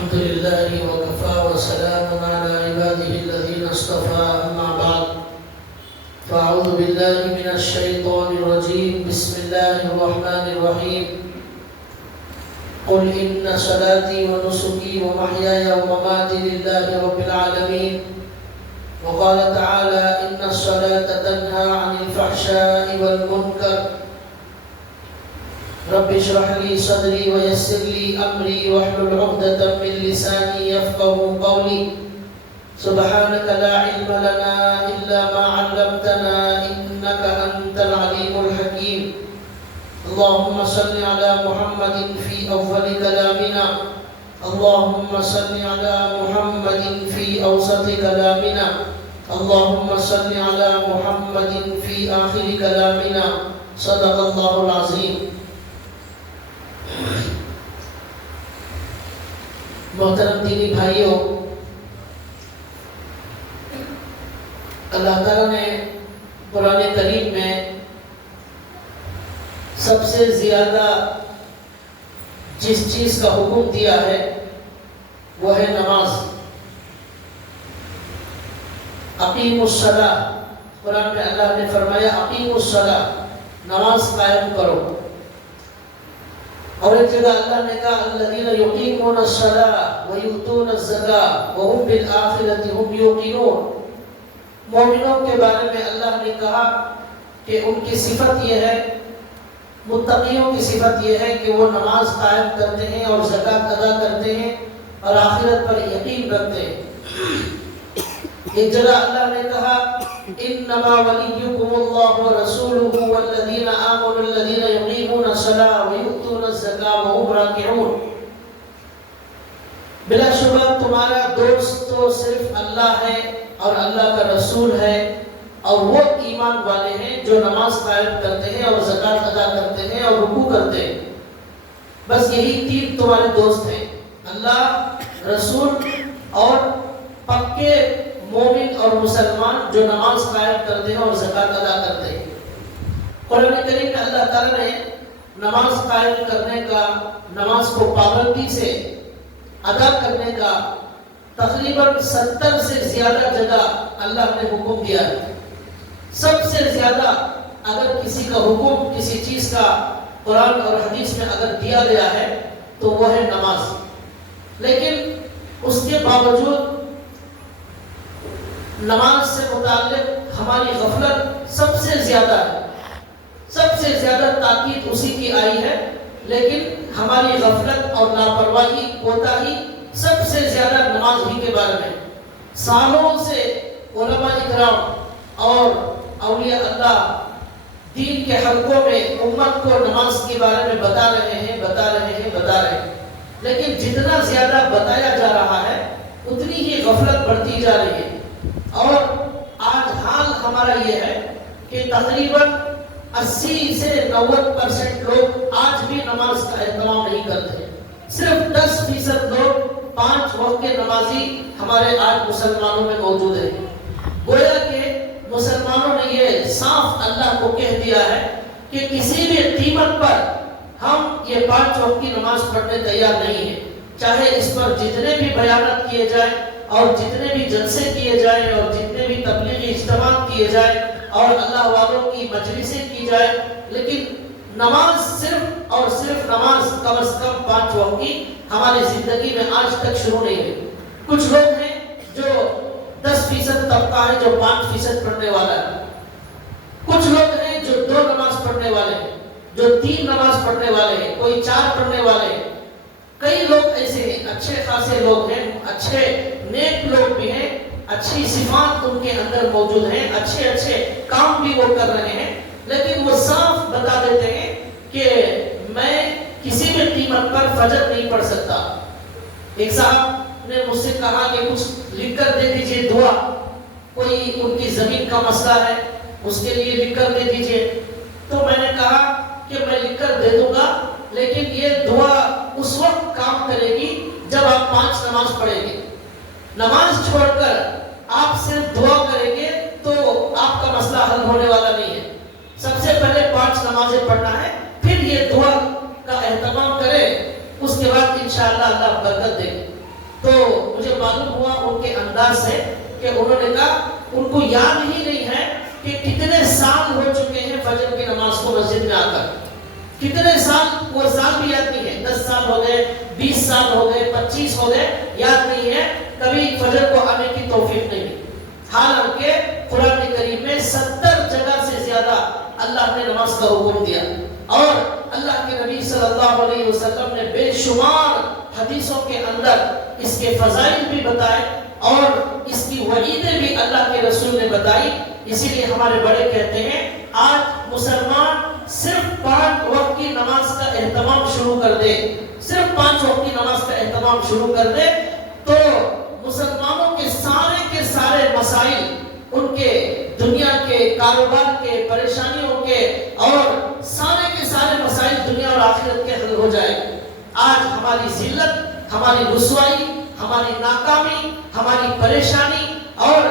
الحمد لله وكفى وسلام على عباده الذين اصطفى أما بعد فأعوذ بالله من الشيطان الرجيم بسم الله الرحمن الرحيم قل إن صلاتي ونسكي ومحياي ومماتي لله رب العالمين وقال تعالى إن الصلاة تنهى عن الفحشاء والمنكر رب اشرح لي صدري ويسر لي أمري واحلل عقدة من لساني يفقهوا قولي سبحانك لا علم لنا إلا ما علمتنا إنك أنت العليم الحكيم اللهم صل على محمد في أول كلامنا اللهم صل على محمد في أوسط كلامنا اللهم صل على محمد في آخر كلامنا صدق الله العظيم. محترم دینی بھائیوں، اللہ تعالیٰ نے قرآن کریم میں سب سے زیادہ جس چیز کا حکم دیا ہے وہ ہے نماز. اقیموا الصلاۃ، قرآن میں اللہ نے فرمایا اقیموا الصلاۃ، نماز قائم کرو. اور ایک جگہ اللہ نے کہا الذین یقیمون الصلاۃ ویؤتون الزکاۃ وہم بالآخرۃ ہم یوقنون. مومنوں کے بارے میں اللہ نے کہا کہ ان کی صفت یہ ہے، متقیوں کی صفت یہ ہے کہ وہ نماز قائم کرتے ہیں اور زکوٰۃ ادا کرتے ہیں اور آخرت پر یقین رکھتے ہیں. ایک جگہ اللہ نے کہا انما ولیکم اللہ ورسولہ والذین آمنوا الذین یقیمون الصلاۃ ویؤتون الزکاۃ وہم راکعون. بلا شبہ تمہارا دوست تو صرف اللہ ہے اور اللہ کا رسول ہے، اور وہ ایمان والے ہیں جو نماز قائم کرتے ہیں اور زکوٰۃ ادا کرتے ہیں اور رکوع کرتے ہیں. بس یہی تین تمہارے دوست ہیں، اللہ، رسول اور پکے مومن اور مسلمان جو نماز قائم کرتے ہیں اور زکوٰۃ ادا کرتے ہیں. قرآن کریم میں اللہ تعالیٰ نے نماز قائم کرنے کا، نماز کو پابندی سے ادا کرنے کا تقریباً 70 سے زیادہ جگہ اللہ نے حکم دیا ہے. سب سے زیادہ اگر کسی کا حکم کسی چیز کا قرآن اور حدیث میں اگر دیا گیا ہے تو وہ ہے نماز. لیکن اس کے باوجود نماز سے متعلق ہماری غفلت سب سے زیادہ ہے. سب سے زیادہ تاکید اسی کی آئی ہے، لیکن ہماری غفلت اور لاپرواہی، کوتاہی سب سے زیادہ نماز ہی کے بارے میں. سالوں سے علماء اکرام اور اولیاء اللہ دین کے حلقوں میں امت کو نماز کے بارے میں بتا رہے ہیں، لیکن جتنا زیادہ بتایا جا رہا ہے اتنی ہی غفلت بڑھتی جا رہی ہے. اور آج حال ہمارا یہ ہے کہ تقریباً 80 سے 90% لوگ آج بھی نماز کا اہتمام نہیں کرتے. صرف 10% لوگ 5 وقت کے نمازی ہمارے آج مسلمانوں میں موجود ہیں. گویا کہ مسلمانوں نے یہ صاف اللہ کو کہہ دیا ہے کہ کسی بھی قیمت پر ہم یہ 5 وقت کی نماز پڑھنے تیار نہیں ہیں، چاہے اس پر جتنے بھی بیانات کیے جائیں اور جتنے بھی جلسے کیے جائیں اور جتنے بھی تبلیغی اجتماعات کیے جائیں اور اللہ والوں کی مجلسیں کی جائیں، لیکن نماز صرف اور صرف نماز کم از کم 5 وقت کی ہماری زندگی میں آج تک شروع نہیں ہوئی. کچھ لوگ ہیں جو 10% طبقہ ہے جو 5% پڑھنے والا ہے. کچھ لوگ ہیں جو 2 نماز پڑھنے والے ہیں، جو 3 نماز پڑھنے والے ہیں، کوئی 4 پڑھنے والے ہیں. کئی لوگ ایسے ہیں، اچھے خاصے لوگ ہیں، اچھے نیک لوگ بھی ہیں، اچھی صفات ان کے اندر موجود ہیں، اچھے کام بھی وہ کر رہے ہیں، لیکن وہ صاف بتا دیتے ہیں کہ میں کسی بھی قیمت پر فجر نہیں پڑھ سکتا. ایک صاحب نے مجھ سے کہا کہ کچھ لکھ کر دے دیجئے دعا، کوئی ان کی زمین کا مسئلہ ہے اس کے لیے لکھ کر دے دیجئے. تو میں نے کہا کہ میں لکھ کر دے دوں گا، لیکن یہ دعا اس وقت کام کرے گی جب آپ 5 نماز پڑھیں گے. نماز چھوڑ کر آپ صرف دعا کریں گے تو آپ کا مسئلہ حل ہونے والا نہیں ہے. سب سے پہلے 5 نمازیں پڑھنا ہے، پھر یہ دعا کا اہتمام کرے، اس کے بعد انشاءاللہ اللہ برکت دے گا. تو مجھے معلوم ہوا ان کے انداز سے کہ انہوں نے کہا ان کو یاد ہی نہیں ہے کہ کتنے سال ہو چکے ہیں فجر کی نماز کو مسجد میں آ کر. کتنے سال، وہ سال بھی یاد نہیں ہے. 10 سال ہو گئے، 20 سال ہو گئے، 25 ہو گئے، یاد نہیں ہے. کبھی فجر کو آنے کی توفیق نہیں. حالانکہ قرآن کریم میں 70 جگہ سے زیادہ اللہ نے نماز کا حکم دیا، اور اللہ کے نبی صلی اللہ علیہ وسلم نے بے شمار حدیثوں کے اندر اس کے فضائل بھی بتائے اور اس کی وعیدیں بھی اللہ کے رسول نے بتائی. اسی لیے ہمارے بڑے کہتے ہیں آج مسلمان صرف 5 وقت کی نماز کا اہتمام شروع کر دے، صرف 5 وقت کی نماز کا اہتمام شروع کر دے تو مسلمانوں کے سارے مسائل، ان کے دنیا کے، کاروبار کے، پریشانیوں کے، اور سارے کے سارے مسائل دنیا اور آخرت کے حل ہو جائے. آج ہماری ذلت، ہماری رسوائی، ہماری ناکامی، ہماری پریشانی، اور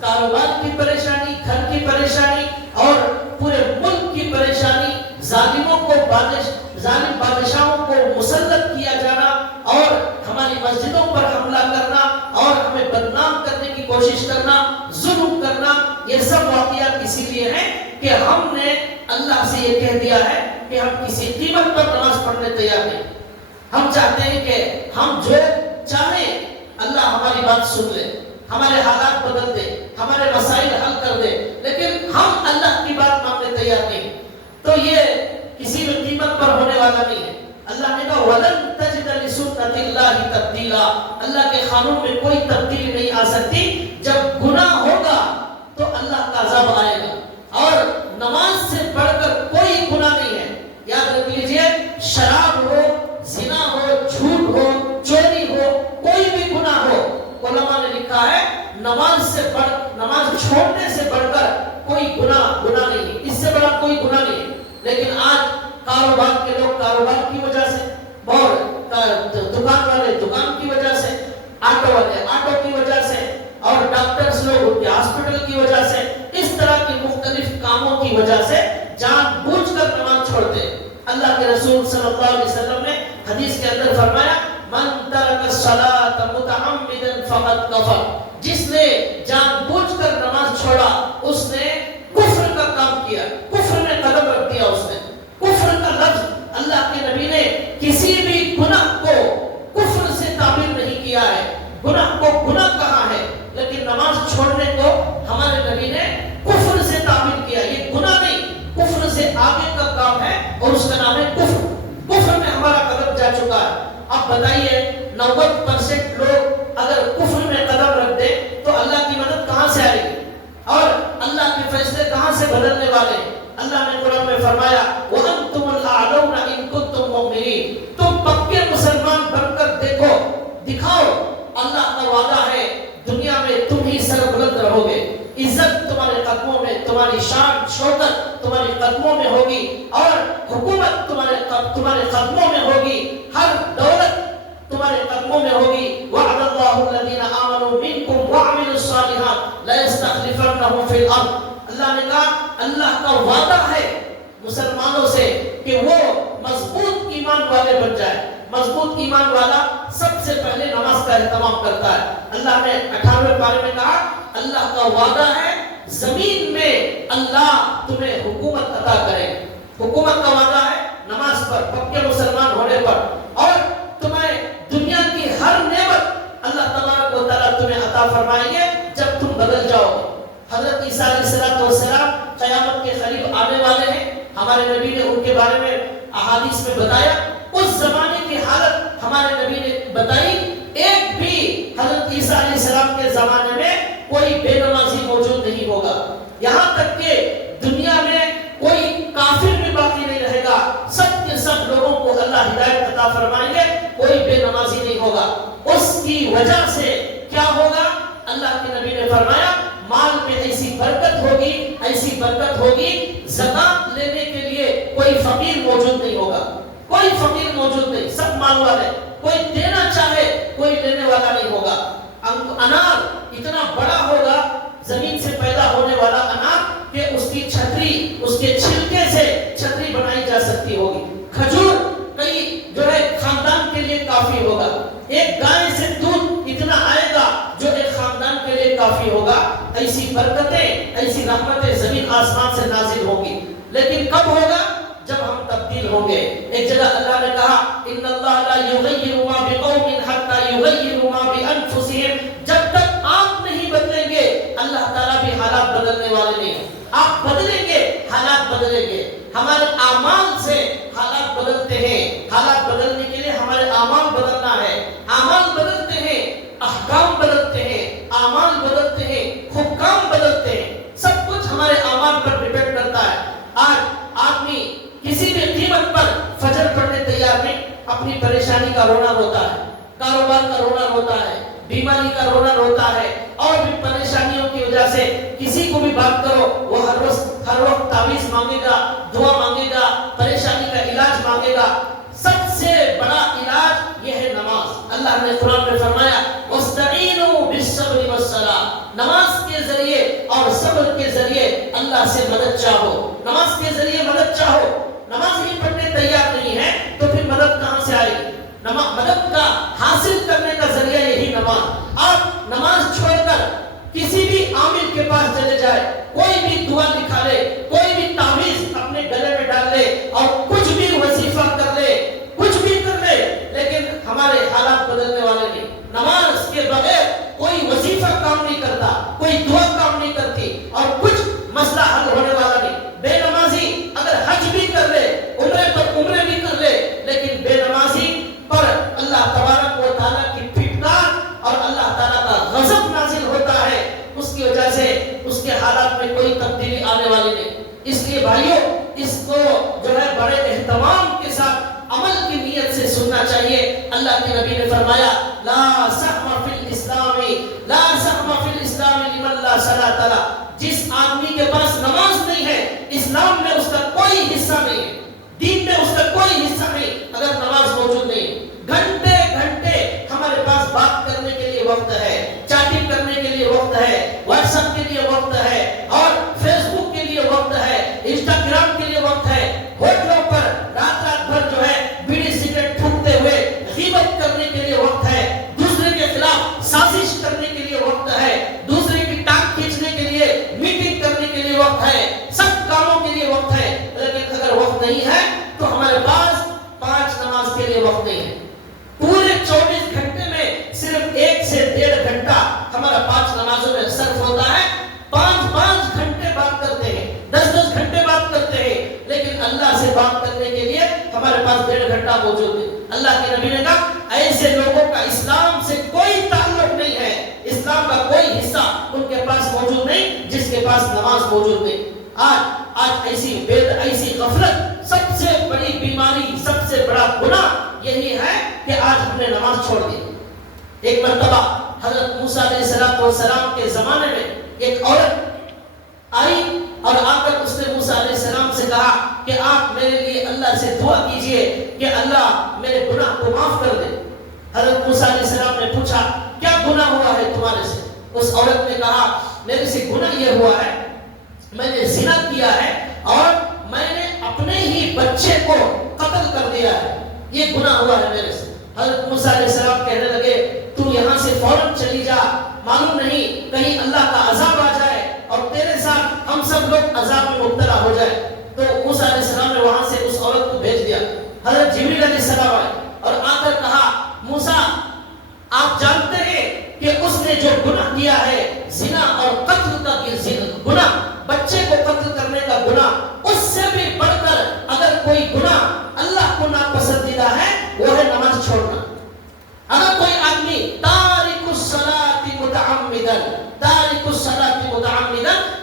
کاروبار کی پریشانی، گھر کی پریشانی، اور پورے ملک کی پریشانی، ظالموں کو ظالم بادشاہوں کو مسلط کیا جانا، اور ہماری مسجدوں پر حملہ کرنا، اور ہمیں بدنام کرنے کی کوشش کرنا، ظلم کرنا، یہ سب واقعات اسی لیے ہیں کہ ہم نے اللہ سے یہ کہہ دیا ہے کہ ہم کسی قیمت پر نماز پڑھنے تیار نہیں. ہم چاہتے ہیں کہ ہم جو چاہیں اللہ ہماری بات سن لے، ہمارے حالات بدل دے، ہمارے مسائل حل کر دے، لیکن ہم اللہ کی بات ماننے تیار نہیں. تو یہ کسی بھی قیمت پر ہونے والا نہیں ہے. اللہ نے کہا وَلَن تَجِدَ لِسُنَّتِ اللَّهِ تَبْدِيلًا، اللہ کے قانون میں کوئی تبدیلی نہیں آ سکتی. جب گناہ ہوگا تو اللہ کا عذاب آئے گا، اور نماز سے بڑھ کر کوئی گناہ نہیں ہے. یاد رکھ لیجئے، شراب ہو، زنا ہو، جھوٹ ہو، چوری ہو، کوئی بھی گناہ ہو، علماء نے لکھا ہے نماز چھوڑنے سے بڑھ کر کوئی گناہ نہیں ہے، اس سے بڑا کوئی گناہ نہیں ہے. لیکن آج کاروبار کے لوگ کاروبار کی وجہ سے، اور دکان والے دکان کی وجہ سے، آٹو والے آٹو کی وجہ سے، اور ڈاکٹرز لوگ ان کے ہاسپٹل کی وجہ سے، اس طرح کے مختلف کاموں کی وجہ سے جان بوجھ کر نماز چھوڑتے. اللہ کے رسول صلی اللہ علیہ وسلم نے حدیث کے اندر فرمایا من ترک الصلاۃ متعمدا فقد کفر، جس نے جان بوجھ کر نماز چھوڑا اس نے کفر کا کام کیا، کفر میں قدم رکھ دیا. اس نے کفر کا لفظ، اللہ کے نبی نے کسی بھی گناہ کو کفر سے تعبیر نہیں کیا ہے. گناہ کو گناہ کہا ہے، لیکن نماز چھوڑنے کو ہمارے نبی نے کفر سے تعبیر کیا. یہ گناہ نہیں، کفر سے آگے کا کام ہے، اور اس کا نام ہے کفر. کفر میں ہمارا قدم جا چکا ہے. اب بتائیے 90% لوگ اگر کفر میں قدم رکھ دے تو اللہ کی مدد کہاں سے آئے گی، اور اللہ کے فیصلے کہاں سے بدلنے والے. اللہ نے قرآن میں فرمایا وَأَنْتُمُ الْأَعْلَوْنَ إِن كُنتُم مُؤْمِنِينَ، تم پکے مسلمان بن کر دیکھو، دکھاؤ. اللہ کا وعدہ ہے دنیا میں تم ہی سربلند رہو گے، عزت تمہارے قدموں میں، تمہاری شان شوکت تمہارے قدموں میں ہوگی، اور حکومت تمہارے قدموں میں ہوگی، ہر دولت تمہارے قدموں میں ہوگی. وعد اللہ الذین آمنوا منکم وعملوا الصالحات ليستخلفنهم في الارض. اللہ نے کہا اللہ کا وعدہ ہے مسلمانوں سے کہ وہ مضبوط ایمان والے بن جائے. مضبوط ایمان والا سب سے پہلے نماز کا اہتمام کرتا ہے. اللہ نے 98 پارے میں کہا اللہ کا وعدہ ہے زمین میں اللہ تمہیں حکومت عطا کرے. حکومت کا وعدہ ہے نماز پر، پکے مسلمان ہونے پر، اور تمہیں دنیا کی ہر نعمت اللہ تبارک و تعالیٰ تمہیں عطا فرمائیں گے جب تم بدل جاؤ گے. حضرت عیسیٰ علیہ السلام قیامت کے قریب آنے والے ہیں. ہمارے نبی نے ان کے بارے میں احادیث میں بتایا. اس زمانے کی حالت ہمارے نبی نے بتائی. ایک بھی حضرت عیسیٰ علیہ السلام کے زمانے میں کوئی بے نمازی موجود نہیں ہوگا. یہاں تک کہ دنیا میں کوئی کافر بھی باقی نہیں رہے گا. سب کے سب لوگوں کو اللہ ہدایت عطا فرمائیں گے، کوئی بے نمازی نہیں ہوگا. اس کی وجہ سے کیا ہوگا؟ اللہ کے نبی نے فرمایا مال میں ایسی برکت ہوگی، ایسی برکت ہوگی، زکات لینے کے لیے کوئی فقیر موجود نہیں ہوگا. کوئی فقیر موجود نہیں، سب مال والے. کوئی دینا چاہے کوئی لینے والا نہیں ہوگا. انار اتنا بڑا ہوگا، زمین سے پیدا ہونے والا انار، کہ اس کی چھتری، اس کے چھلکے سے چھتری بنائی جا سکتی ہوگی. کھجور کئی جو ہے خاندان کے لیے کافی ہوگا. ایک گائے سے دودھ رحمتیں زمین آسمان سے نازل ہوگی، لیکن کب ہوگا؟ جب ہم تبدیل ہوں گے۔ ایک جگہ اللہ نے کہا ان اللہ لا یغیر ما بقوم حتی یغیروا ما بانفسہم، جب تک آپ نہیں بدلیں گے اللہ تعالیٰ بھی حالات بدلنے والے نہیں ہیں۔ آپ بدلیں گے حالات بدلیں گے۔ ہمارے اعمال سے حالات بدلتے ہیں، حالات بدلنے کے لیے ہمارے اعمال بدلنا ہے، اعمال بدلتے ہیں، احکام بدلتے ہیں، اعمال بدلتے ہیں، حکام بدلتے ہیں، سب کچھ ہمارے اعمال پر ڈیپینڈ کرتا ہے۔ آج آدمی کسی بھی قیمت پر فجر پڑھنے تیار نہیں، اپنی پریشانی کا رونا روتا ہے، کاروبار کا رونا روتا ہے، بیماری کا رونا روتا ہے، اور بھی پریشانیوں کی وجہ سے کسی کو بھی بات کرو وہ ہر وقت تعویذ مانگے گا، دعا مانگے گا، پریشانی کا علاج مانگے گا۔ سب سے بڑا علاج یہ ہے نماز۔ اللہ نے قرآن میں فرمایا وَاسْتَعِينُوا بِالصَّبْرِ وَالصَّلَاةِ، نماز کے ذریعے اور صبر کے ذریعے اللہ سے مدد چاہو، نماز کے ذریعے مدد چاہو۔ نماز ہی پڑھنے تیار نہیں ہے تو پھر مدد کہاں سے آئے گی؟ مدد کا حاصل کرنے کا ذریعہ یہی نماز۔ آپ نماز چھوڑ کر کسی بھی عامل کے پاس چلے جائے، کوئی بھی دعا لکھا لے، کوئی بھی تعویذ اپنے گلے میں ڈال لے اور کچھ بھی وظیفہ کر لے، کچھ بھی کر لے، لیکن ہمارے حالات بدلنے والے نہیں۔ نماز کے بغیر کوئی وظیفہ کام نہیں کرتا، کوئی دعا کام نہیں کرتی، اور کچھ مسئلہ حل ہونے والا نہیں۔ بے نمازی اگر حج بھی کر لے، عمرے پر عمرے بھی کر لے، لیکن بے نمازی پر اللہ تبارک و تعالیٰ کی پھٹکار اور اللہ تعالیٰ کا غضب نازل ہوتا ہے، اس کی وجہ سے اس کے حالات میں کوئی تبدیلی آنے والی نہیں۔ اس لیے بھائیوں، اس کو جو ہے بڑے اہتمام کے ساتھ عمل کی نیت سے سننا چاہیے۔ اللہ کے نبی نے فرمایا لا سہم فی الاسلام، لا سہم فی الاسلام لمن لا صلاۃ لہ، جس آدمی کے پاس نماز نہیں ہے اسلام میں اس کا کوئی حصہ نہیں ہے، دین میں اس کا کوئی حصہ نہیں اگر نماز موجود نہیں۔ گھنٹے گھنٹے ہمارے پاس بات کرنے کے لیے وقت ہے، چیٹنگ کرنے کے لیے وقت ہے، واٹس ایپ کے لیے وقت ہے، اور فیس بک کے لیے وقت ہے، انسٹاگرام کے لیے وقت ہے، ہوٹلوں پر رات رات بھر جو ہے بیڑی سگریٹ پھونکتے ہوئے غیبت کرنے کے لیے وقت ہے، دوسرے کے خلاف سازش کرنے کے لیے وقت ہے، دوسرے کی ٹانگ کھینچنے کے لیے میٹنگ کرنے کے لیے وقت ہے، سب کاموں کے لیے وقت ہے۔ لیکن اگر وقت نہیں ہے تو ہمارے پاس 5 نماز کے لیے وقت نہیں ہے۔ پورے 24 گھنٹے میں صرف 1 سے 1.5 گھنٹہ ہمارا 5 نمازوں میں صرف ہوتا ہے۔ 5 گھنٹے بات کرتے ہیں، 10 گھنٹے بات کرتے ہیں، لیکن اللہ سے بات کرنے کے لیے ہمارے پاس 1.5 گھنٹہ موجود ہے۔ اللہ کے نبی نے کہا ایسے لوگوں کا اسلام سے کوئی تعلق نہیں ہے، اسلام کا کوئی حصہ ان کے پاس موجود نہیں جس کے پاس نماز موجود نہیں۔ آج ایسی غفلت، سب سے بڑی بیماری، سب سے بڑا گناہ یہی ہے کہ آج ہم نے نماز چھوڑ دی۔ ایک مرتبہ حضرت موسیٰ علیہ السلام کے زمانے میں ایک عورت آئی اور آ کر اس نے موسیٰ علیہ السلام سے کہا کہ آپ میرے لیے اللہ سے دعا کیجئے کہ اللہ میرے گناہ کو معاف کر دے۔ حضرت موسیٰ علیہ السلام نے پوچھا کیا گناہ ہوا ہے تمہارے سے؟ اس عورت نے کہا میرے سے گناہ یہ ہوا ہے، میں نے زنا کیا ہے اور میں نے اپنے ہی بچے کو قتل کر دیا ہے، یہ گناہ ہوا ہے میرے سے۔ حضرت موسیٰ علیہ السلام کہنے لگے تو یہاں سے فوراً چلی جا، معلوم نہیں کہیں اللہ کا عذاب آ جائے اور تیرے ساتھ ہم سب لوگ عذاب میں مبتلا ہو جائے۔ تو موسیٰ علیہ السلام نے وہاں سے اس عورت کو بھیج دیا۔ حضرت جبریل علیہ السلام آئے اور آ کر کہا موسیٰ آپ جانتے ہیں کہ اس نے جو گناہ کیا ہے زنا اور قتل کا گناہ، بچے کو قتل کرنے کا گناہ، اس سے بھی بڑھ کر اگر کوئی گناہ اللہ کو ناپسندیدہ ہے وہ ہے نماز چھوڑنا۔ اگر کوئی آدمی تارک الصلاۃ متعمدا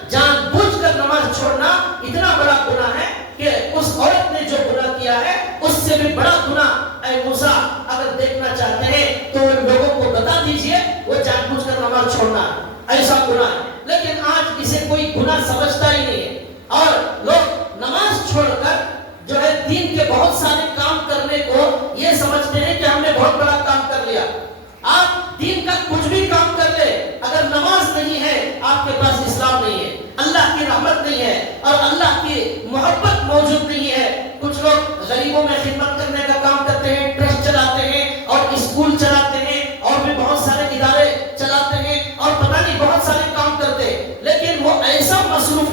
جان بوجھ کر نماز چھوڑنا اتنا بڑا گناہ ہے کہ اس عورت نے جو گناہ کیا ہے اس سے بھی بڑا گناہ۔ اے موسیٰ اگر دیکھنا چاہتے ہیں تو ان لوگوں کو بتا دیجئے وہ جان بوجھ کر نماز چھوڑنا ایسا گناہ ہے، لیکن آج اسے کوئی گناہ سمجھتا ہی نہیں ہے، اور لوگ نماز چھوڑ کر جو ہے دین کے بہت سارے کام کرنے کو یہ سمجھتے ہیں کہ ہم نے بہت بڑا کام کر لیا۔ آپ دین کا کچھ بھی کام کر لے، اگر نماز نہیں ہے آپ کے پاس اسلام نہیں ہے، اللہ کی رحمت نہیں ہے اور اللہ کی محبت موجود نہیں ہے۔ کچھ لوگ غریبوں میں خدمت کرنے کا کام کرتے ہیں، ٹرسٹ چلاتے ہیں اور اسکول چلاتے ہیں اور بھی بہت سارے ادارے چلاتے ہیں اور پتہ نہیں بہت سارے کام کرتے ہیں، لیکن وہ ایسا مصروف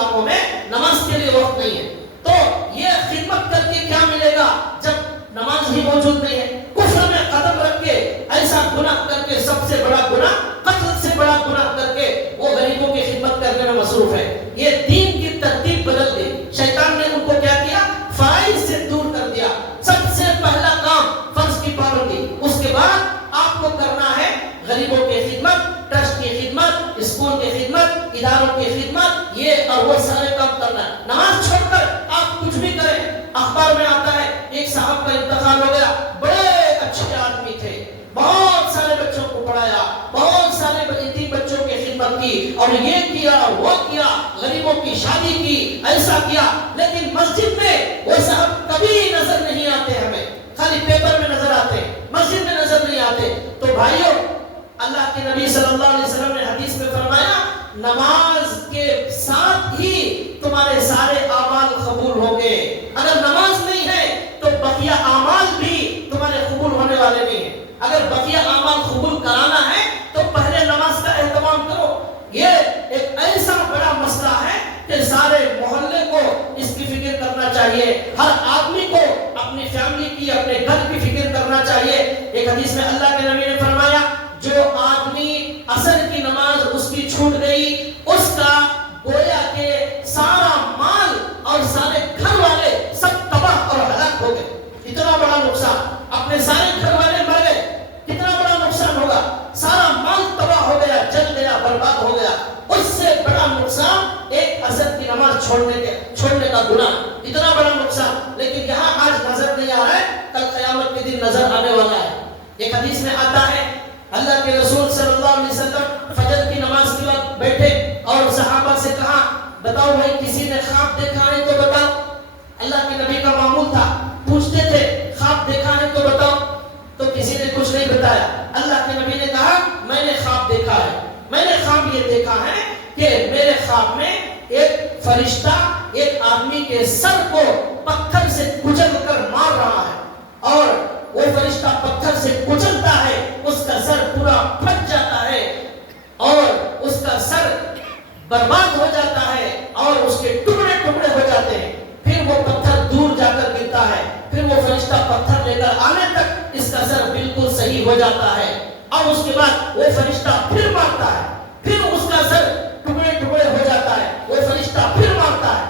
کاموں میں نماز کے لیے وقت نہیں ہے. تو یہ خدمت کر کے کیا ملے گا جب نماز ہی موجود نہیں ہے؟ کفر میں قدم رکھ کے ایسا گناہ کر کے، سب سے بڑا گناہ، قتل سے بڑا گناہ کر کے وہ غریبوں کی خدمت کرنے میں مصروف ہے. یہ دین کی ترتیب بدل دی. شیطان نے ان کو کیا کیا؟ فرائض سے دور کر دیا. سب سے پہلا کام فرض کی پابندی، اس کے بعد آپ کو کرنا ہے غریبوں کی خدمت، ٹرسٹ کی خدمت، اسکول کی خدمت، اداروں کی خدمت، یہ اور وہ سارے کام کرنا ہے. نماز چھوڑ کر آپ کچھ بھی کریں. اخبار میں آتا ہے ایک صاحب کا انتقال ہو گیا، بڑے اچھے آدمی تھے، بہت سارے بچوں کو پڑھایا، بہت سارے یتیم بچوں کی خدمت کی، اور یہ کیا وہ کیا، غریبوں کی شادی کی، ایسا کیا. لیکن مسجد میں وہ صاحب کبھی نظر نہیں آتے، ہمیں خالی پیپر میں نظر آتے، مسجد میں نظر نہیں آتے. تو بھائیوں، اللہ کے نبی صلی اللہ علیہ وسلم نے حدیث میں فرمایا نماز کے ساتھ ہی تمہارے سارے اعمال قبول ہوں گے. اگر نماز نہیں ہے تو بقیہ اعمال بھی تمہارے قبول ہونے والے نہیں ہیں. اگر بقیہ اعمال قبول کرانا ہے تو پہلے نماز کا اہتمام کرو. یہ ایک ایسا بڑا مسئلہ ہے کہ سارے محلے کو اس کی فکر کرنا چاہیے. ہر آدمی کو اپنی فیملی کی، اپنے گھر کی فکر کرنا چاہیے. ایک حدیث میں اللہ کے نبی نے فرمایا جو آدمی عصر کی نماز اس کی چھوٹ گئی، اس کا گویا کہ سارا مال اور سارے گھر والے سب تباہ اور ہلاک ہو گئے. اتنا بڑا نقصان، اپنے سارے گھر والے مر گئے، کتنا بڑا نقصان ہوگا. سارا مال تباہ ہو گیا، جل گیا، برباد ہو گیا. اس سے بڑا نقصان ایک عصر کی نماز چھوڑنے کا گناہ، اتنا بڑا نقصان. لیکن یہاں آج نظر نہیں آ رہا ہے، کل قیامت کے دن نظر آنے والا ہے. ایک حدیث میں آتا ہے اللہ کے رسول صلی اللہ علیہ وسلم فجر کی نماز کے وقت بیٹھے اور صحابہ سے کہا بتاؤ بھائی کسی نے خواب دیکھا ہے تو بتاؤ. اللہ کے نبی کا معمول تھا، پوچھتے تھے خواب دیکھا ہے تو بتاؤ. تو کسی نے کچھ نہیں بتایا. اللہ کے نبی نے کہا میں نے خواب دیکھا ہے. میں نے خواب یہ دیکھا ہے کہ میرے خواب میں ایک فرشتہ ایک آدمی کے سر کو پتھر سے کچل کر مار رہا ہے، اور وہ فرشتہ پتھر سے کچلتا ہے، اس کا سر پورا پھٹ جاتا ہے اور اس کا سر برباد ہو جاتا ہے اور اس کے ٹکڑے ٹکڑے ہو جاتے ہیں. پھر وہ پتھر دور جا کر گرتا ہے، پھر وہ فرشتہ پتھر لے کر آنے تک اس کا سر بالکل صحیح ہو جاتا ہے، اور اس کے بعد وہ فرشتہ پھر مارتا ہے، پھر اس کا سر ٹکڑے ٹکڑے ہو جاتا ہے، وہ فرشتہ پھر مارتا ہے.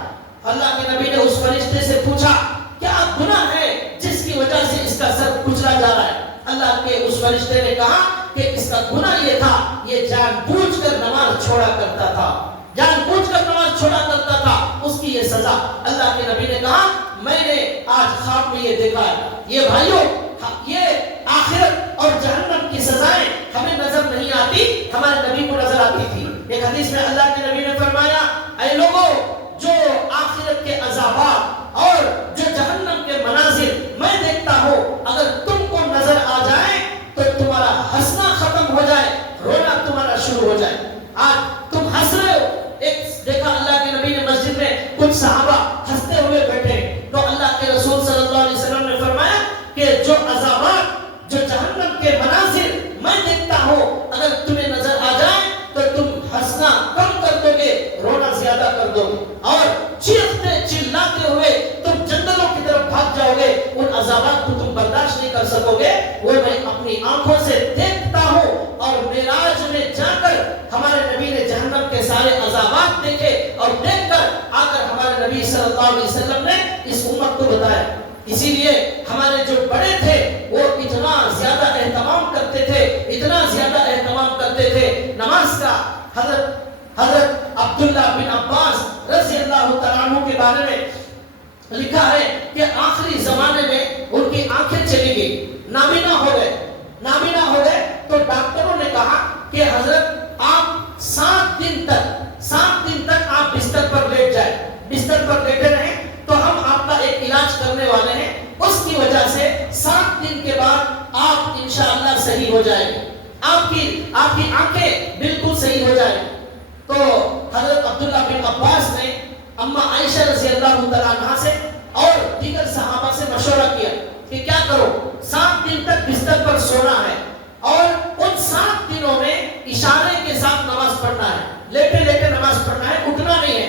اللہ کے نبی نے اس فرشتے سے پوچھا کیا گناہ ہے جس کی وجہ سے اس کا سر کچلا جا رہا ہے؟ اللہ کے اس فرشتے نے کہا کہ اس کا گناہ یہ تھا، یہ جان بوجھ کر نماز چھوڑا کرتا تھا، جان بوجھ کر نماز چھوڑا کرتا تھا، اس کی یہ سزا. اللہ کے نبی نے کہا میں نے آج خواب میں یہ دیکھا ہے. یہ بھائیوں، یہ آخرت اور جہنم کی سزائیں ہمیں نظر نہیں آتی، ہمارے نبی کو نظر آتی تھی. ایک حدیث میں اللہ کے نبی نے فرمایا اے لوگوں، جو آخرت کے عذابات اور جو جہنم کے مناظر میں دیکھتا ہوں، اگر تم کو نظر آ جائے تو تمہارا ہنسنا ختم ہو جائے، رونا تمہارا شروع ہو جائے. آج تم ہنس رہے ہو. ایک دیکھا اللہ کے نبی نے مسجد میں کچھ صحابہ ہنستے ہوئے بیٹھے، تو اللہ کے رسول صلی اللہ علیہ وسلم نے فرمایا کہ جو عذابات، جو جہنم کے مناظر میں دیکھتا ہوں، اگر تمہیں نظر آ جائے تو تم ہنسنا کم کر دو گے، رونا زیادہ کر دو گے، اور چیختے چلاتے ہوئے تم جنگلوں کی طرف بھاگ جاؤ گے. ان عذابات کو تم برداشت نہیں کر سکو گے. وہ میں اپنی آنکھوں سے دیکھتا ہوں، اور معراج میں جا کر ہمارے نبی نے جہنم کے سارے عذابات دیکھے، اور دیکھ کر آ کر ہمارے نبی صلی اللہ علیہ وسلم نے اس امت کو بتایا. اسی لیے ہمارے جو بڑے تھے وہ اتنا زیادہ اہتمام کرتے تھے، اتنا زیادہ اہتمام کرتے تھے نماز کا. حضرت عبداللہ بن عباس رضی اللہ تعالیٰ عنہ کے بارے میں لکھا ہے کہ آخری زمانے میں ان کی آنکھیں چلی گئی، نابینا ہو گئے. تو ڈاکٹروں نے کہا کہ حضرت آپ 7 دن تک آپ بستر پر لیٹ جائیں، بستر پر لیٹے رہیں، تو ہم آپ کا ایک علاج کرنے والے ہیں. اس کی وجہ سے 7 دن کے بعد آپ انشاءاللہ صحیح ہو جائیں گے، آپ کی آنکھیں بالکل صحیح ہو جائیں. تو حضرت عبداللہ بن عباس نے اما عائشہ رضی اللہ تعالیٰ عنہ سے اور دیگر صحابہ سے مشورہ کیا کہ کیا کرو، 7 دن تک بستر پر سونا ہے، اور ان 7 دنوں میں اشارے کے ساتھ نماز پڑھنا ہے، لیٹے لیٹے نماز پڑھنا ہے، اٹھنا نہیں ہے.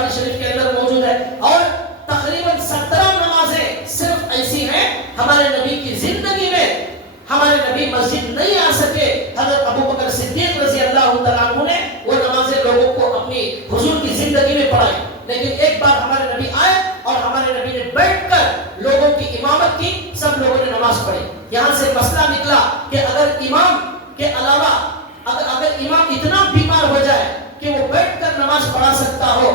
بخاری شریف کے اندر موجود ہے. اور تقریباً 17 نمازیں صرف ایسی ہیں ہمارے نبی کی زندگی میں ہمارے نبی مسجد نہیں آ سکے. حضرت ابو بکر صدیق رضی اللہ تعالیٰ عنہ نے وہ نمازیں لوگوں کو اپنی حضور کی زندگی میں پڑھائی. لیکن ایک بار ہمارے نبی آئے اور ہمارے نبی نے بیٹھ کر لوگوں کی امامت کی, سب لوگوں نے نماز پڑھی. یہاں سے مسئلہ نکلا کہ اگر امام کے علاوہ اگر امام اتنا بیمار ہو جائے کہ وہ بیٹھ کر نماز پڑھا سکتا ہو,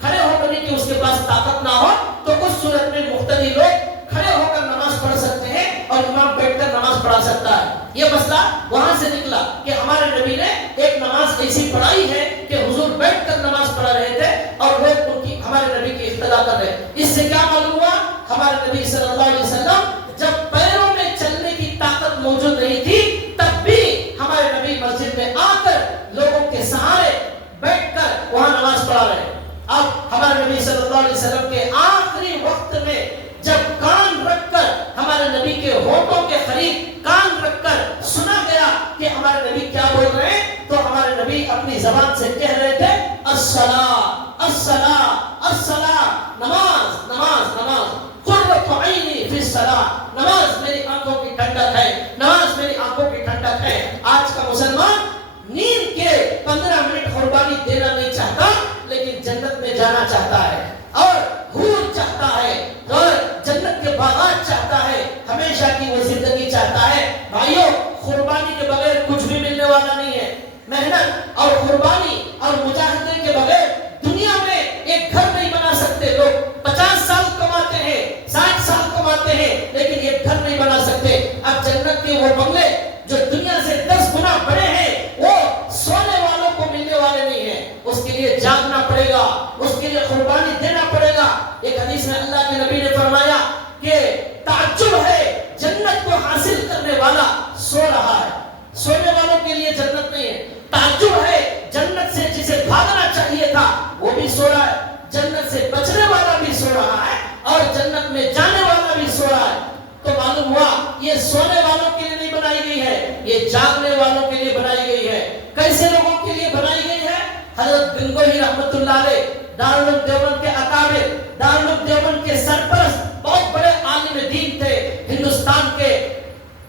کھڑے ہو کر کہ اس کے پاس طاقت نہ ہو, تو اس صورت میں مقتدی لوگ کھڑے ہو کر نماز پڑھ سکتے ہیں اور امام بیٹھ کر نماز پڑھا سکتا ہے. یہ مسئلہ وہاں سے نکلا کہ ہمارے نبی نے ایک نماز ایسی پڑھائی ہے کہ حضور بیٹھ کر نماز پڑھا رہے تھے اور لوگ ان کی ہمارے نبی کی اقتدا کر رہے. اس سے کیا معلوم ہوا, ہمارے نبی صلی اللہ علیہ وسلم جب پیروں میں چلنے کی طاقت موجود نہیں تھی تب بھی ہمارے نبی مسجد میں آ کر لوگوں کے سہارے بیٹھ کر وہاں نماز پڑھا رہے. اب ہمارے نبی صلی اللہ علیہ وسلم کے آخری وقت میں جب کان رکھ کر ہمارے نبی کے ہونٹوں کے قریب کان رکھ کر سنا گیا کہ ہمارے نبی کیا بول رہے ہیں, تو ہمارے نبی اپنی زبان سے کہہ رہے تھے الصلاۃ الصلاۃ الصلاۃ, نماز نماز نماز, قرۃ عینی فی الصلاۃ, نماز میری آنکھوں کی ٹھنڈک ہے, نماز میری آنکھوں کی ٹھنڈک ہے. آج کا مسلمان نیند کے 15 منٹ قربانی دینا نہیں چاہتا لیکن جنت میں جانا چاہتا ہے اور حور چاہتا ہے اور جنت کے باغات چاہتا ہے, ہمیشہ کی وہ زندگی چاہتا ہے. بھائیوں, قربانی کے بغیر کچھ بھی ملنے والا نہیں ہے. محنت اور قربانی اور مجاہدے کے بغیر دنیا میں ایک گھر نہیں بنا سکتے. لوگ 50 سال کماتے ہیں, 60 سال کماتے ہیں لیکن ایک گھر نہیں بنا سکتے. اب جنت کے وہ بنگلے جو دنیا سے 10 گنا بڑے ہیں وہ سونے والوں کو ملنے والے نہیں ہیں. اس کے لیے جاگنا پڑے گا, اس کے لیے قربانی دینا پڑے گا. ایک حدیث میں اللہ کے نبی نے فرمایا کہ تعجب ہے جنت کو حاصل کرنے والا سو رہا ہے, سونے والوں کے لیے جنت نہیں ہے. تعجب ہے جنت سے جسے بھاگنا چاہیے تھا وہ بھی سو رہا ہے, جنت سے بچنے والا بھی سو رہا ہے اور جنت میں جانے والا بھی سو رہا ہے. تو معلوم ہوا یہ سونے والوں کے لیے نہیں بنائی گئی ہے, یہ جاگنے والوں کے لیے بنائی گئی ہے. کیسے لوگوں کے لیے بنائی گئی ہے؟ حضرت گنگوہی رحمت اللہ علیہ دارالعلوم دیوبند کے اکابر, دارالعلوم دیوبند کے سرپرست, بہت بڑے عالم دین تھے ہندوستان کے.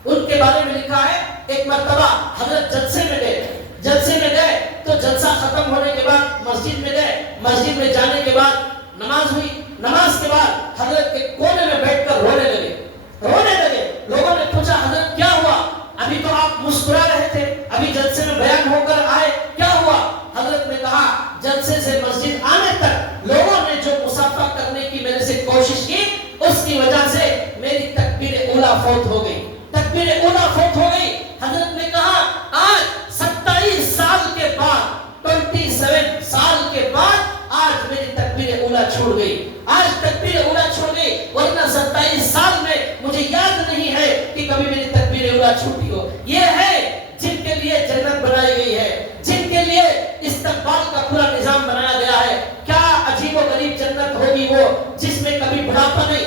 ان کے بارے میں لکھا ہے ایک مرتبہ حضرت جلسے میں گئے تو جلسہ ختم ہونے کے بعد مسجد میں گئے. مسجد میں جانے کے بعد نماز ہوئی, نماز کے بعد حضرت کے کونے میں بیٹھ کر رونے لگے. لوگوں نے پوچھا حضرت کیا ہوا, ابھی تو آپ مسکرا رہے تھے, ابھی جلسے میں بیان ہو کر آئے, کیا ہوا؟ حضرت نے کہا جلسے سے مسجد آنے تک لوگوں نے جو مسافہ کرنے کی میرے سے کوشش کی اس کی وجہ سے میری تکبیر اولیٰ فوت ہو گئی, تکبیر اولیٰ فوت ہو گئی. حضرت نے کہا آج 27 سال کے بعد 27 سال کے بعد آج میری تکبیر اولیٰ چھوڑ گئی, آج تکبیر اولیٰ چھوڑ گئی, ورنہ 27 سال میں مجھے یاد نہیں ہے کہ کبھی میری تکبیر اولیٰ چھوٹی ہو. یہ ہے جن کے لیے جنت بنائی گئی ہے, جن کے لیے استقبال کا پورا نظام بنایا گیا ہے. کیا عجیب و غریب جنت ہوگی وہ جس میں کبھی بڑھاپا نہیں,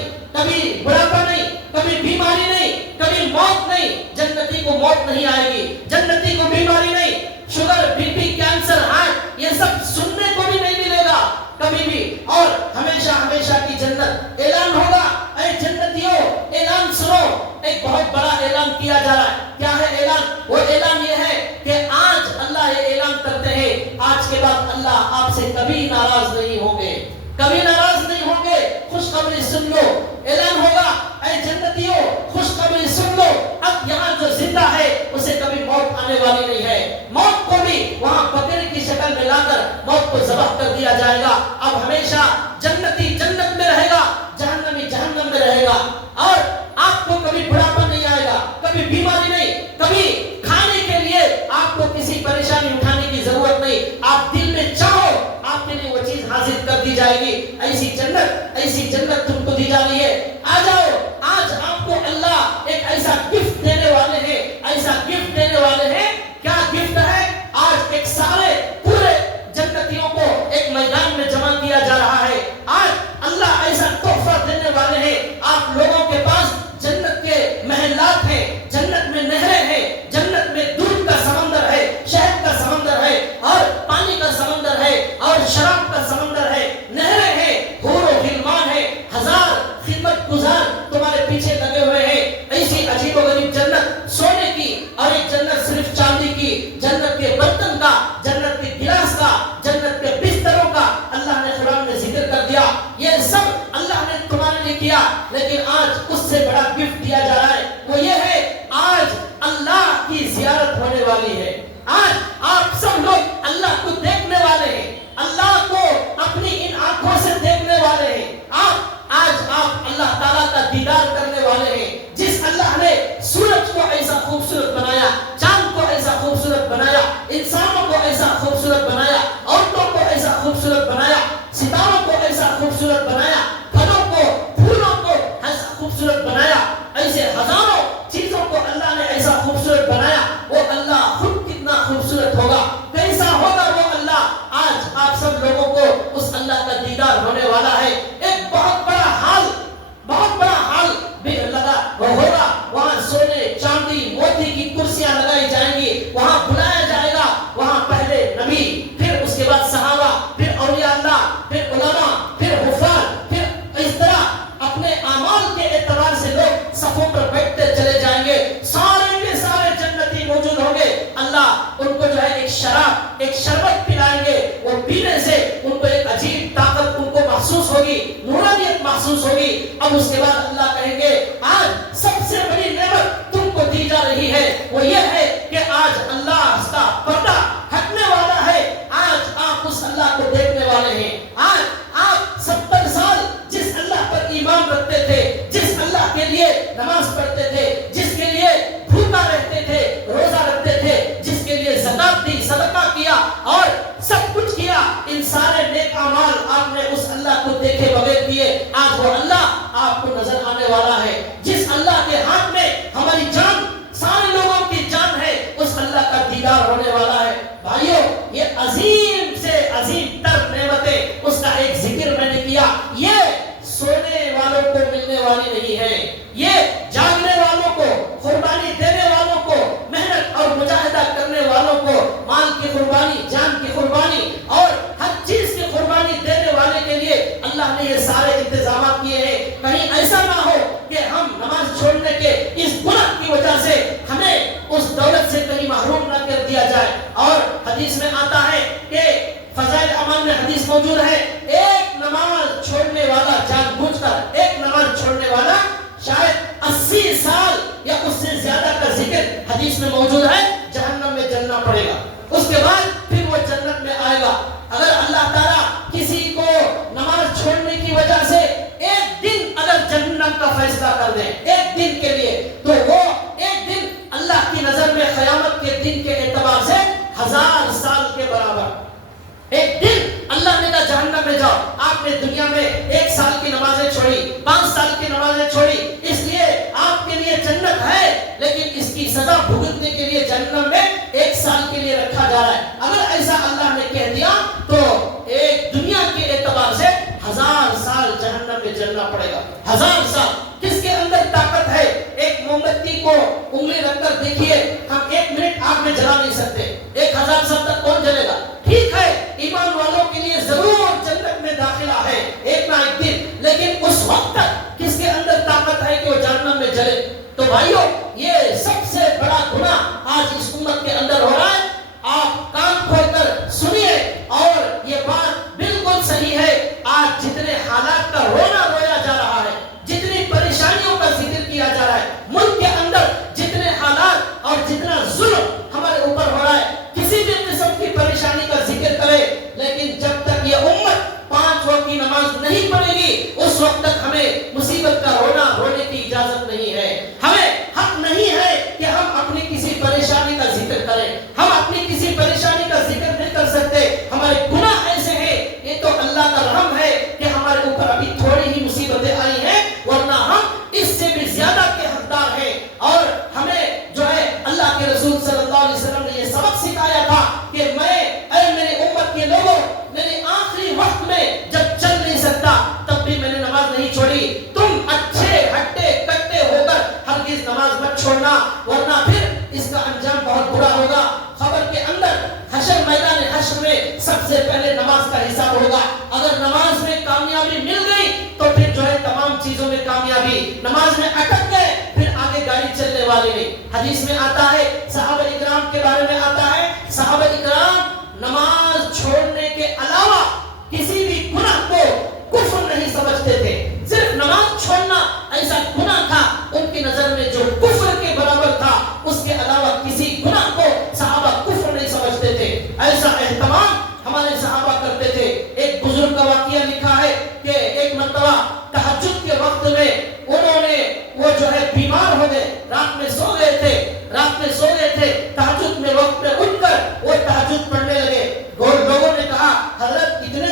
کبھی بیماری نہیں, کبھی موت نہیں. جنتی کو موت نہیں آئے گی, جنتی کو بیماری نہیں, sugar, B P, cancer, heart, یہ سب سننے کو بھی نہیں ملے گا کبھی بھی. اور ہمیشہ کی جنت. اعلان ہوگا, اے جنتیوں اعلان سنو. ایک بہت بڑا اعلان کیا جا رہا ہے. کیا ہے اعلان؟ وہ اعلان یہ ہے کہ آج اللہ یہ اعلان کرتے ہیں آج کے بعد اللہ آپ سے کبھی ناراض نہیں ہوں گے, کبھی ناراض نہیں ہوں گے. خوشخبری سن لو. اعلان ہوگا, اے جنتیوں خوشخبری سن لو, اب یہاں جو زندہ ہے اسے کبھی موت آنے والی نہیں ہے. موت کو بھی وہاں بکری کی شکل میں لا کر موت کو ذبح کر دیا جائے گا. اب ہمیشہ جنتی جنت میں رہے گا, جہنمی جہنم میں رہے گا. اور آپ کو کبھی بڑھاپا نہیں آئے گا, کبھی بیماری نہیں, کبھی کھانے کے لیے آپ کو کسی پریشانی اٹھانے کی ضرورت نہیں. آپ دل میں چاہو آپ کے لیے وہ چیز حاصل کر دی جائے گی. ایسی جنت تم کو دی جا رہی ہے. آ جاؤ, آج آپ کو اللہ ایک ایسا گفٹ دینے والے ہیں, ایسا گفٹ دینے والے ہیں. کیا گفٹ ہے؟ آج ایک سارے پورے جنتیوں کو ایک میدان میں جمع کیا جا رہا ہے. آج اللہ ایسا تحفہ دینے والے ہیں. آپ لوگوں کے پاس جنت کے محلات ہیں, جنت میں نہریں ہیں, جنت میں دودھ کا سمندر ہے, شہد کا سمندر ہے اور پانی کا سمندر ہے اور شراب کا سمندر ہے. دیدار کرنے والے ہیں. جس اللہ نے سورج کو ایسا خوبصورت بنایا, چاند کو ایسا خوبصورت بنایا, انسانوں کو ایسا خوبصورت بنایا, عورتوں کو ایسا خوبصورت بنایا, ستاروں کو ایسا خوبصورت بنایا, پھلوں کو, پھولوں کو ایسا خوبصورت بنایا, ایسے ہزاروں چیزوں کو اللہ نے ایسا خوبصورت بنایا. وہ اللہ خود کتنا خوبصورت ہوگا, کیسا ہوگا وہ اللہ. آج آپ سب لوگوں کو اس اللہ کا دیدار ہونے والا ہے. ایک بہت بڑا حال بھی لگا ہوگا. وہاں سونے, چاندی, موتی کی کرسیاں لگائی جائیں گی. وہاں بلایا جائے گا. وہاں پہلے نبی, پھر اس کے بعد صحابہ, پھر اولیاء اللہ, پھر علماء, پھر حفاظ, پھر اس طرح اپنے اعمال کے اعتبار سے لوگ صفوں پر بیٹھتے چلے جائیں گے. سارے کے سارے جنتی موجود ہوں گے. اللہ ان کو جو ہے ایک شراب, ایک شربت پلائیں گے. وہ پینے سے ان کو ایک عجیب طاقت ان کو محسوس ہوگی, نورانیت محسوس ہوگی. اب اس کے بعد اللہ کہیں گے آج سب سے بڑی نعمت تم کو دی جا رہی ہے, وہ یہ ہے کہ آج اللہ کا پردہ ہٹنے والا ہے. آج آپ اس اللہ کو دیکھنے والے ہیں. آج آپ 70 سال جس اللہ پر ایمان رکھتے تھے, جس اللہ کے لیے نماز پڑھتے تھے, جس کے لیے بھوکا رہتے تھے, روزہ رکھتے تھے, جس کے لیے زکات دی, صدقہ کیا اور سب کچھ کیا, ان سارے نیک اعمال آپ نے اس اللہ کو دیکھے بغیر کیے. آج وہ اللہ آپ کو نظر آنے والا ہے. جس اللہ کے ہاتھ میں ہماری جان, سارے لوگوں کی جان ہے, اس اللہ کا دیدار ہونے والا ہے. بھائیو, یہ عظیم سے عظیم تر نعمتیں, اس کا ایک ذکر میں نے کیا. یہ سونے والوں کو ملنے والی نہیں ہے. یہ جاگنے والوں کو, قربانی دینے والوں کو, محنت اور مجاہدہ کرنے والوں کو, مال کی قربانی, جان کی قربانی اور ہر چیز کی قربانی دینے والے کے لیے اللہ نے یہ سارے انتظامات کیے ہیں. کہیں ایسا نہ ہو کہ ہم نماز چھوڑنے کے اس گناہ کی وجہ سے ہمیں اس دولت سے کہیں محروم نہ کر دیا جائے. اور حدیث میں آتا ہے کہ فضائل اعمال میں حدیث موجود ہے, ایک نماز چھوڑنے والا, جان بوجھ کر ایک نماز چھوڑنے والا شاید 80 سال یا اس سے زیادہ کا ذکر حدیث میں موجود ہے, جہنم میں جلنا پڑے گا. اس کے بعد پھر وہ جنت میں آئے گا. اگر اللہ تعالیٰ کسی کو نماز چھوڑنے کی وجہ سے ایک دن اگر جہنم کا فیصلہ کر دیں ایک دن کے لیے, تو وہ ایک دن اللہ کی نظر میں قیامت کے دن کے اعتبار سے 1000 سال کے برابر. ایک دن اللہ نے کہا جہنم میں جاؤ. آپ نے دنیا میں 1 سال کی نمازیں چھوڑی, 5 سال کی نمازیں چھوڑی, اس لیے آپ کے لیے جنت ہے, لیکن اس کی سزا بھگتنے کے لیے جہنم میں 1 سال کے لیے رکھا جا رہا ہے. اگر ایسا اللہ نے کہہ دیا تو ایک دنیا کے اعتبار سے 1000 سال جہنم میں جلنا پڑے گا. 1000 سال. کس کے اندر طاقت ہے؟ ایک موم بتی کو انگلی رکھ کر دیکھیے, ہم 1 منٹ آگ میں جلا نہیں سکتے. 1000 سال تک کون جلے گا؟ ٹھیک ہے, ایمان والوں کے لیے ضرور جنت میں داخلہ ہے ایک نہ ایک دن, لیکن اس وقت تک کس کے اندر طاقت ہے کہ وہ جہنم میں جلے؟ تو بھائیو, یہ سب سے بڑا گناہ آج اس امت کے اندر ہو رہا ہے. آپ کان کھول کر سنیے, اور یہ بات بالکل صحیح ہے. آج جتنے حالات کا رونا رویا جا رہا ہے, جتنی پریشانیوں کا ذکر کیا جا رہا ہے, ملک کے اندر جتنے حالات اور جتنا ظلم ہمارے اوپر ہو رہا ہے, کسی بھی قسم کی پریشانی کا ذکر کرے, لیکن جب تک یہ امت 5 وقت کی نماز نہیں پڑھے گی, اس وقت تک ہمیں مصیبت کا رونا رونے کی اجازت نہیں ہے. ہمیں حق نہیں ہے کہ ہم اپنی کسی پریشانی کا ذکر کریں. ہم اپنی کسی پریشانی کا ذکر نہیں کر سکتے. ہمارے گناہ ایسے ہیں, یہ تو اللہ کا رحم ہے کہ ہمارے اوپر ابھی تھوڑی ہی مصیبتیں آئی ہیں, ورنہ ہم اس سے بھی زیادہ کے حقدار ہیں. اور ہمیں جو ہے اللہ کے رسول صلی اللہ علیہ وسلم نے یہ سبق سکھایا تھا کہ اے میری امت کے لوگوں, میں نے آخری وقت میں جب چل نہیں سکتا تب بھی میں نے نماز نہیں چھوڑی. تم اچھے ہٹے کٹے ہو کر ہرگز نماز مت چھوڑنا, ورنہ پھر اس کا انجام بہت برا ہوگا. خبر کے اندر حشر, میدان حشر میں سب سے پہلے نماز کا حساب ہوگا. اگر نماز میں کامیابی مل گئی تو پھر جو ہے تمام چیزوں میں کامیابی. نماز میں اٹک گئے پھر آگے گاڑی چلنے والی نہیں. حدیث میں آتا ہے, صحابہ اکرام کے بارے میں آتا ہے, صحابہ اکرام نماز چھوڑنے کے علاوہ کسی بھی گناہ کو کفر نہیں سمجھتے تھے. صرف نماز چھوڑنا ایسا گناہ تھا ان کی نظر میں جو کفر کے برابر تھا, اس کے علاوہ کسی گناہ کو صحابہ کفر نہیں سمجھتے تھے. ایسا اہتمام ہمارے صحابہ کرتے تھے. ایک بزرگ کا واقعہ لکھا ہے کہ ایک مرتبہ تہجد کے وقت میں انہوں نے رات میں سو گئے تھے تہجد میں وقت میں اٹھ کر وہ تہجد پڑھنے لگے. لوگوں نے کہا حضرت اتنے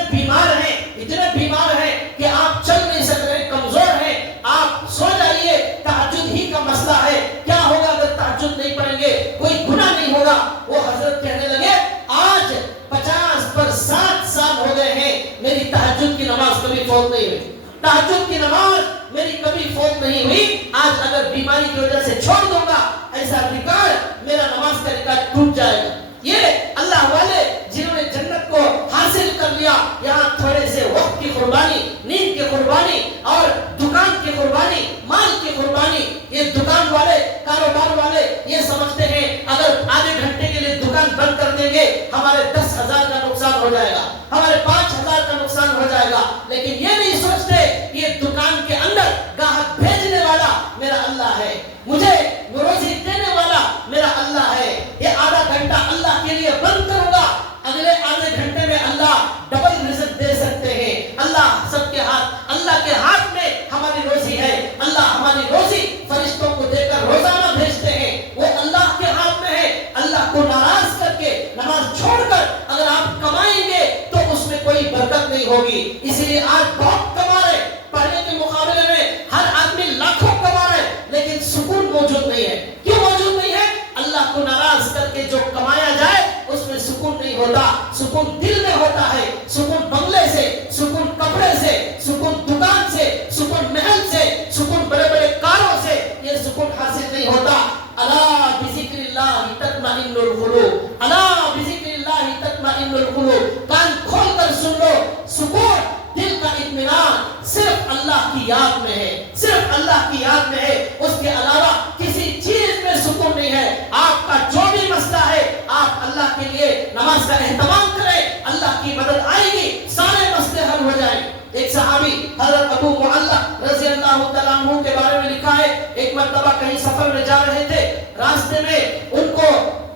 بیمار ہیں کہ آپ چل نہیں سک رہے, کمزور ہیں, آپ سو جائیے, تہجد ہی کا مسئلہ ہے, کیا ہوگا اگر تہجد نہیں پڑھیں گے, کوئی گناہ نہیں ہوگا. وہ حضرت کہنے لگے آج 50 پر 7 سال ہو گئے ہیں میری تہجد کی نماز کبھی فوت نہیں ہوئی, تہجد کی نماز میری کبھی فوت نہیں ہوئی. آج اگر بیماری کی وجہ سے چھوڑ دوں گا ایسا ریکارڈ, میرا نماز کا ریکارڈ ٹوٹ جائے گا. یہ اللہ والے جنہوں نے جنت کو حاصل کر لیا, یہاں تھوڑے سے وقت کی قربانی, نیند کی قربانی اور دکان کی قربانی, مال کی قربانی. یہ دکان والے, کاروبار والے یہ سمجھتے ہیں اگر آدھے گھنٹے کے لیے دکان بند کر دیں گے ہمارے 10,000 کا نقصان ہو جائے گا, ہمارے 5,000 کا نقصان ہو جائے گا. لیکن یہ نہیں سوچتے یہ دکان کے اندر گاہک بھیجنے والا میرا اللہ ہے, مجھے روزی دینے والا میرا اللہ ہے. یہ آدھا گھنٹہ اللہ کے لیے بند کروں گا, اگلے آدھے گھنٹے میں اللہ ڈبل رزق دے سکتے ہیں. اللہ کے ہاتھ میں ہماری روزی ہے. اللہ ہماری روزی فرشتوں کو دے کر روزانہ بھیجتے ہیں, وہ اللہ کے ہاتھ میں ہے. اللہ کو ناراض کر کے نماز چھوڑ کر اگر آپ کمائیں گے تو اس میں کوئی برکت نہیں ہوگی. اسی لیے آج بہت کما رہے, پڑھنے کے مقابلے میں ہر آدمی لاکھوں کما رہے, لیکن سکون موجود نہیں ہے. کیوں موجود نہیں ہے؟ اللہ کو ناراض کر کے جو کمایا جائے اس میں سکون نہیں ہوتا. سکون دل میں ہوتا ہے, سکون بنگلے سے, سکون کپڑے سے, سکون دکان سے, سکون محل سے, سکون بڑے بڑے کاروں سے, یہ سکون حاصل نہیں ہوتا. الا بذکر اللہ تطمئن القلوب, الا بذکر اللہ تطمئن القلوب. کان کھول کر سن لو, سکون دل کا اطمینان صرف اللہ کی یاد میں ہے, صرف اللہ کی یاد میں ہے. اس کے علاوہ کسی چیز میں سکون نہیں ہے. آپ کا جو بھی مسئلہ ہے آپ اللہ کے لیے نماز کا اہتمام کریں, اللہ کی مدد آئے گی, سارے مسئلے حل ہو جائیں. ایک صحابی حضرت ابو معلّہ رضی اللہ تعالیٰ عنہ کے بارے میں لکھا ہے, ایک مرتبہ کہیں سفر میں جا رہے تھے, راستے میں ان کو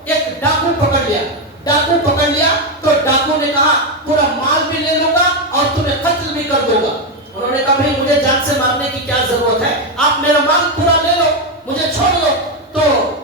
ایک ڈاکو پکڑ لیا تو ڈاکو نے کہا پورا مال بھی لے لوں گا اور تمہیں قتل بھی کر دوں گا. انہوں نے کہا بھئی مجھے جان سے مارنے کی کیا ضرورت ہے, آپ میرا مال پورا لے لو, مجھے چھوڑ دو. تو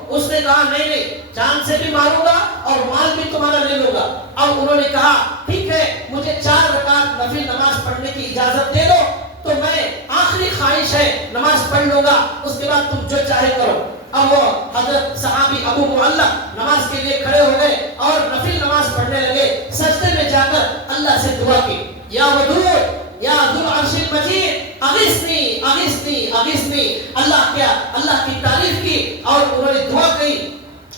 اس نے کہا نہیں, جان سے بھی ماروں گا اور مال بھی تمہارا لے لوں گا. اور انہوں نے کہا ٹھیک ہے, مجھے 4 رکعت نفل نماز پڑھنے کی اجازت دے دو, تو میں آخری خواہش ہے نماز پڑھ لوں گا, اس کے بعد تم جو چاہے کرو. اب وہ حضرت صحابی ابو معلّہ نماز کے لیے کھڑے ہو گئے اور نفل نماز پڑھنے لگے. سجدے میں جا کر اللہ سے دعا کی, یا ودود یا ذو العرش المجید اغثنی اغثنی اغثنی. اللہ کی تعریف کی اور انہوں نے دعا کی.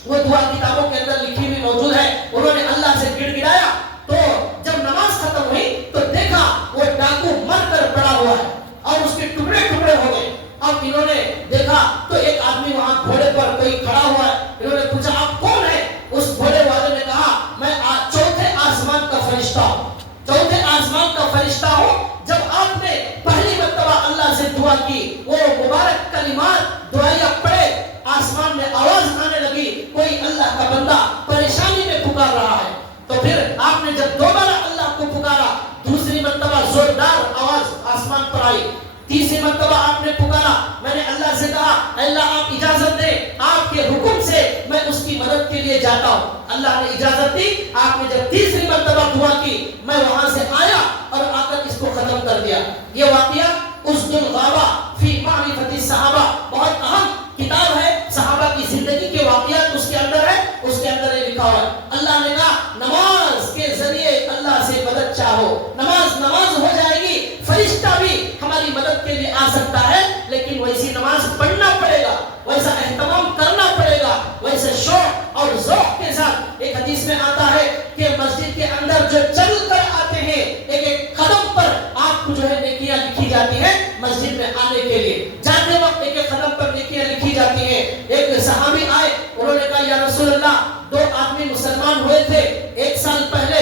وہ دعا کتابوں کے اندر لکھی ہوئی موجود ہے. انہوں نے اللہ سے گڑ گڑایا, تو جب نماز ختم ہوئی تو دیکھا وہ ڈاکو مر کر پڑا ہوا ہے اور اس کے ٹکڑے ٹکڑے ہو گئے. اب انہوں نے دیکھا تو ایک آدمی وہاں گھوڑے پر کوئی کھڑا ہوا ہے. انہوں نے پوچھا آپ کون ہے؟ اس گھوڑے والے نے کہا میں 4تھے آسمان کا فرشتہ ہوں, 4تھے آسمان کا فرشتہ ہوں. جب آپ نے پہلی مرتبہ اللہ سے دعا کی, وہ مبارک کلمات دعائیہ پڑھے, آسمان میں آواز آنے لگی کوئی اللہ کا بندہ پریشانی میں پکار رہا ہے. تو پھر آپ نے جب دوبارہ اللہ کو پکارا, دوسری مرتبہ زوردار آواز آسمان پر آئی. تیسری مرتبہ آپ نے پکارا, میں نے اللہ سے کہا اللہ آپ اجازت دیں, آپ کے حکم سے میں اس کی مدد کے لیے جاتا ہوں. اللہ نے اجازت دی. آپ نے جب تیسری مرتبہ دعا کی, میں وہاں سے آیا اور آ کر اس کو ختم کر دیا. یہ واقعہ اسد الغابہ فی معرفت الصحابہ, بہت اہم کتاب ہے, صحابہ کی زندگی کے واقعات اس کے اندر ہے. اس کے اندر یہ لکھا ہوا ہے, اللہ نے کہا نماز کے ذریعے اللہ سے مدد چاہو. نماز ہو جائے گی. فرشتہ بھی ہماری مدد کے لیے آ سکتا ہے, لیکن ویسی نماز پڑھنا پڑے گا, ویسا اہتمام کرنا پڑے گا, ویسے شوق اور ذوق کے ساتھ. ایک حدیث میں آتا ہے کہ مسجد کے اندر جو چل کر آتے ہیں, ایک ایک قدم پر آپ کو جو ہے نیکیاں لکھی جاتی ہیں. مسجد میں آنے کے لیے جاتے وقت ایک ایک قدم پر نیکیاں لکھی جاتی ہیں. ایک صحابی آئے, انہوں نے کہا یا رسول اللہ, 2 آدمی مسلمان ہوئے تھے 1 سال پہلے,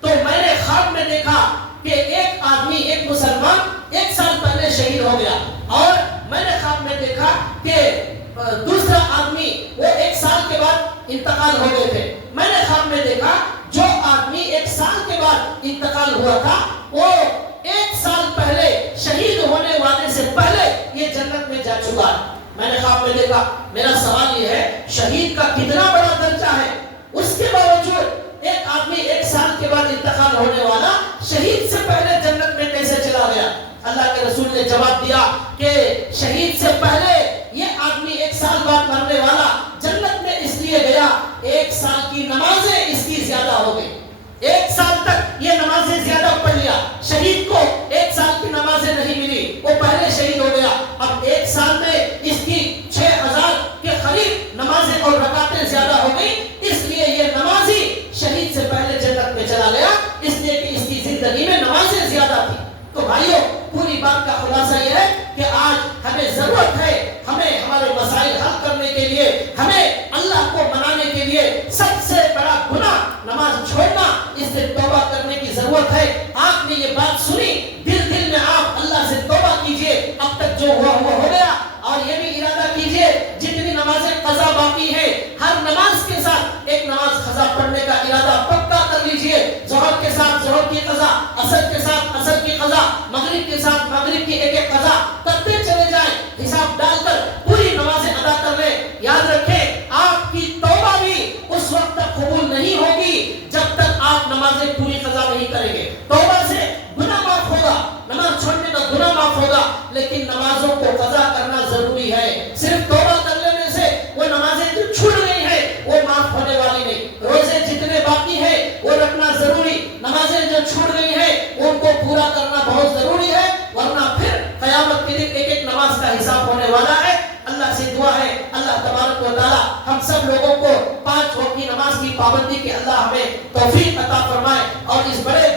تو میں نے خواب میں دیکھا کہ ایک آدمی, ایک مسلمان 1 سال پہلے شہید ہو گیا, اور میں نے خواب میں دیکھا کہ دوسرا آدمی وہ 1 سال کے بعد انتقال ہو گئے تھے. میں نے خواب میں دیکھا جو آدمی 1 سال کے بعد انتقال ہوا تھا وہ 1 سال پہلے شہید ہونے والے سے پہلے یہ جنت میں جا چکا ہے. میں نے خواب میں دیکھا. میرا سوال یہ ہے شہید کا کتنا بڑا درجہ ہے, اس کے باوجود ایک آدمی 1 سال کے بعد انتقال ہونے والا شہید سے پہلے جنت میں کیسے چلا گیا؟ اللہ کے رسول نے جواب دیا کہ شہید سے پہلے یہ آدمی 1 سال بعد مرنے والا جنت میں اس لیے گیا 1 سال کی نمازیں اس کی زیادہ ہو گئی. 1 سال تک یہ نمازیں زیادہ پڑھ لیا. شہید کو 1 سال کی نمازیں نہیں ملی, وہ پہلے شہید ہو گیا. اب 1 سال میں اس کی 6000 کے قریب نمازیں اور رکعتیں زیادہ ہو گئی, اس لیے یہ نمازی شہید سے پہلے جنت میں چلا گیا, اس لیے کہ اس کی زندگی میں نمازیں زیادہ تھی. تو بھائیوں, پوری بات کا خلاصہ یہ ہے کہ آج ہمیں ضرورت ہے, ہمیں ہمارے مسائل حل کرنے کے لیے, ہمیں اللہ کو منانے کے لیے سب سے بڑا گناہ نماز چھوڑنا, اس سے توبہ کرنے کی ضرورت ہے. آپ نے یہ بات سنی, دل میں آپ اللہ سے توبہ کیجئے, اب تک جو ہوا ہو گیا, اور یہ بھی ارادہ کیجئے جتنی نمازیں قضا باقی ہے ہر نماز کے ساتھ ایک نماز قضا پڑھنے کا ارادہ پکا کر لیجئے. ظہر کے ساتھ ظہر کی قضا, عصر کے ساتھ عصر کی قضا, مغرب کے ساتھ مغرب کی ایک قضا کرتے چلے جائیں, حساب ڈال کر پوری نمازیں ادا کر لیں. یاد رکھیں آپ کی توبہ بھی اس وقت تک قبول نہیں ہوگی جب تک آپ نمازیں پوری قضا نہیں کریں گے. توبہ سے گناہ معاف ہوگا, نماز چھوڑنے کا گناہ معاف ہوگا, لیکن نمازوں کو قضا کرنا ضروری ہے. صرف توبہ کر لینے سے وہ نمازیں جو چھوٹ گئی ہیں وہ معاف ہونے والی نہیں. روزے جتنے باقی ہیں وہ رکھنا ضروری, نمازیں جو چھوٹ گئی ہیں ان کو پورا کرنا بہت ضروری ہے, ورنہ پھر قیامت کے دن ایک نماز کا حساب ہونے والا ہے. اللہ سے دعا ہے اللہ تبارک و تعالی ہم سب لوگوں کو 5 وقت کی نماز کی پابندی کے اللہ ہمیں توفیق عطا فرمائے, اور اس بڑے